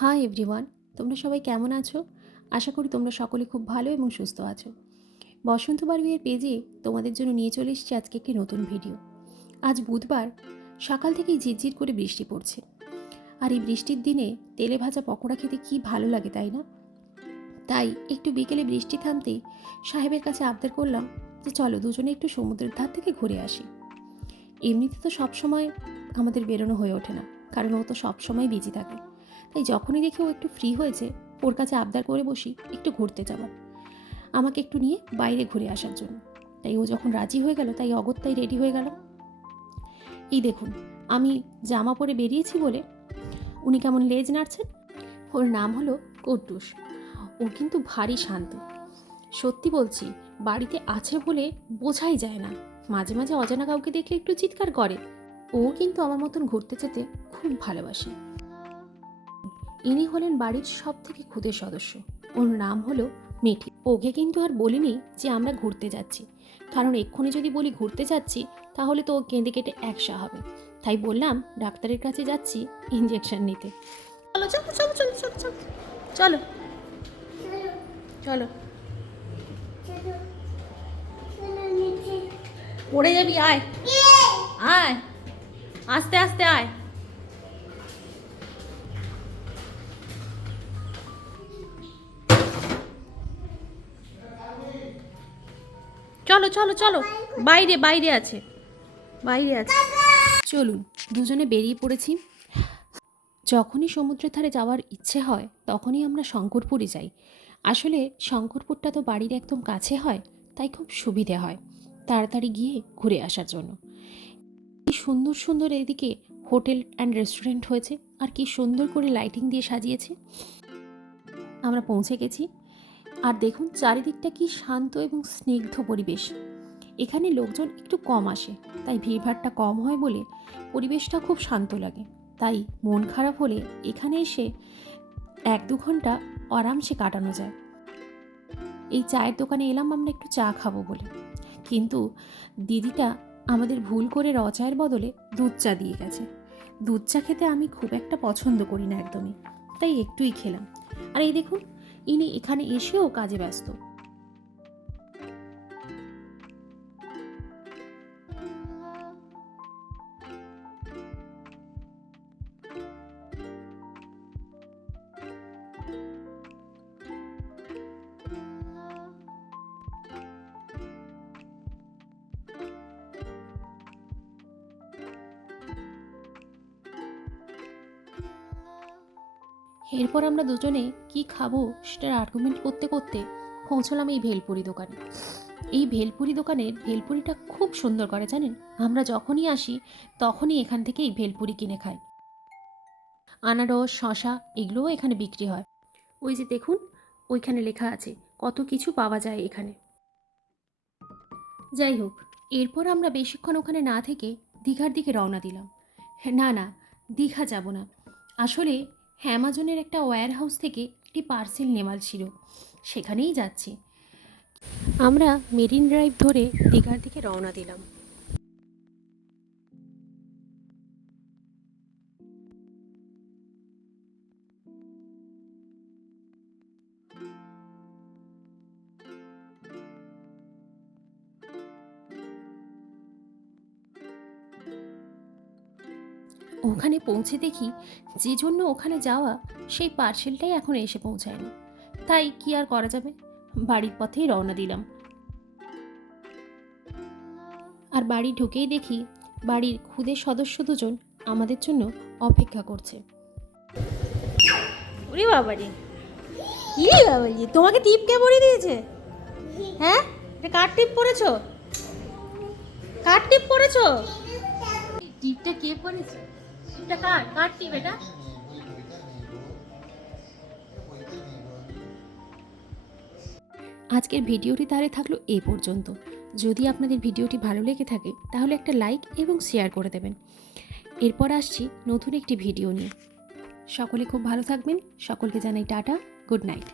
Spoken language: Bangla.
হাই এভরিওয়ান, তোমরা সবাই কেমন আছো? আশা করি তোমরা সকলে খুব ভালো এবং সুস্থ আছো। বসন্ত বাড়ির পেজে তোমাদের জন্য নিয়ে চলে এসেছি আজকে একটি নতুন ভিডিও। আজ বুধবার, সকাল থেকেই ঝিরঝির করে বৃষ্টি পড়ছে। আর এই বৃষ্টির দিনে তেলে ভাজা পকোড়া খেতে কি ভালো লাগে, তাই না? তাই একটু বিকেলে বৃষ্টি থামতেই সাহেবের কাছে আবদার করলাম যে চলো দুজনে একটু সমুদ্রের ধার থেকে ঘুরে আসি। এমনিতে তো সবসময় আমাদের বেরোনো হয়ে ওঠে না, কারণ ও তো সবসময় বিজি থাকে। তাই যখনই দেখি ও একটু ফ্রি হয়েছে, ওর কাছে আবদার করে বসি, একটু ঘুরতে যাওয়ার আমাকে একটু নিয়ে বাইরে ঘুরে আসার জন্য। তাই ও যখন রাজি হয়ে গেল, তাই অগত্যাই রেডি হয়ে গেল। এই দেখুন, আমি জামা পরে বেরিয়েছি বলে উনি কেমন লেজ নাড়ছেন? ওর নাম হলো কদ্দুস। ও কিন্তু ভারী শান্ত। সত্যি বলছি, বাড়িতে আছে বলে বোঝাই যায় না। মাঝে মাঝে অজানা কাউকে দেখলে একটু চিৎকার করে। ও কিন্তু আমার মতন ঘুরতে যেতে খুব ভালোবাসে। ইনি হলেন বাড়ির সব থেকে ক্ষুদে সদস্য। ওর নাম হলো মিঠি। ওকে কিন্তু আর বলিনি যে আমরা ঘুরতে যাচ্ছি। কারণ এক্ষুনি যদি বলি ঘুরতে যাচ্ছি তাহলে তো ও কেঁদে কেটে একসা হবে। তাই বললাম ডাক্তারের কাছে যাচ্ছি ইঞ্জেকশন নিতে। চলো চলো চলো চলো চলো চলো চলো। চলো। পড়ে যাবি আয়। আয়। আস্তে আস্তে আয়। চলো চলো চলো। বাইরে বাইরে আছে। বাইরে আছে। চলুন, দুজনে বেরিয়ে পড়েছি। যখনই সমুদ্রের ধারে যাওয়ার ইচ্ছে হয়, তখনই আমরা শঙ্করপুরে যাই। আসলে শঙ্করপুরটা তো বাড়ির একদম কাছে হয়, তাই খুব সুবিধে হয় তাড়াতাড়ি গিয়ে ঘুরে আসার জন্য। কি সুন্দর সুন্দর এদিকে হোটেল অ্যান্ড রেস্টুরেন্ট হয়েছে, আর কি সুন্দর করে লাইটিং দিয়ে সাজিয়েছে। আমরা পৌঁছে গেছি। আর দেখুন চারিদিকটা কি শান্ত এবং স্নিগ্ধ পরিবেশ। এখানে লোকজন একটু কম আসে, তাই ভিড়ভাড়টা কম হয় বলে পরিবেশটা খুব শান্ত লাগে। তাই মন খারাপ হলে এখানে এসে এক দু ঘণ্টা আরামসে কাটানো যায়। এই চায়ের দোকানে এলাম আমরা একটু চা খাব বলে। কিন্তু দিদিটা আমাদের ভুল করে র চায়ের বদলে দুধ চা দিয়ে গেছে। দুধ চা খেতে আমি খুব একটা পছন্দ করি না একদমই, তাই একটুই খেলাম। আর এই দেখুন ইনি এখানে এসেও কাজে ব্যস্ত। এরপর আমরা দুজনে কি খাব সেটার আর্গুমেন্ট করতে করতে পৌঁছলাম এই ভেলপুরি দোকানে। এই ভেলপুরি দোকানের ভেলপুরিটা খুব সুন্দর করে জানেন? আমরা যখনই আসি তখনই এখান থেকে এই ভেলপুরি কিনে খাই। আনারস শশা এগুলোও এখানে বিক্রি হয়। ওই যে দেখুন, ওইখানে লেখা আছে, কত কিছু পাওয়া যায় এখানে। যাই হোক, এরপর আমরা বেশিক্ষণ ওখানে না থেকে দীঘার দিকে রওনা দিলাম। না না, দীঘা যাব না। আসলে অ্যামাজনের একটা ওয়্যার হাউস থেকে একটি পার্সেল নেওয়াল ছিল। সেখানেই যাচ্ছি। আমরা মেরিন ড্রাইভ ধরে দীঘার দিকে রওনা দিলাম। ওখানে পৌঁছে দেখি যে জন্য ওখানে যাওয়া সেই পার্সেলটাই এখন এসে পৌঁছায়নি। তাই কি আর করা যাবে? বাড়ির পথেই রওনা দিলাম। আর বাড়ি ঢুকেই দেখি বাড়ির খুদে সদস্য দুজন আমাদের জন্য অপেক্ষা করছে। ওরে বাবারে। কি বাবারে তোমাকে টিপ কে পরিয়ে দিয়েছে? হ্যাঁ? এটা কার টিপ পরেছো কার টিপ পরেছো টিপটা কে পরেছে টিপটা কার? কার টিপ এটা? আজকের ভিডিওটি তাহলে থাকল এ পর্যন্ত। যদি আপনাদের ভিডিওটি ভালো লেগে থাকে, তাহলে একটা লাইক এবং শেয়ার করে দেবেন। এরপর আসছি নতুন একটি ভিডিও নিয়ে। সকলে খুব ভালো থাকবেন। সকলকে জানাই টাটা গুড নাইট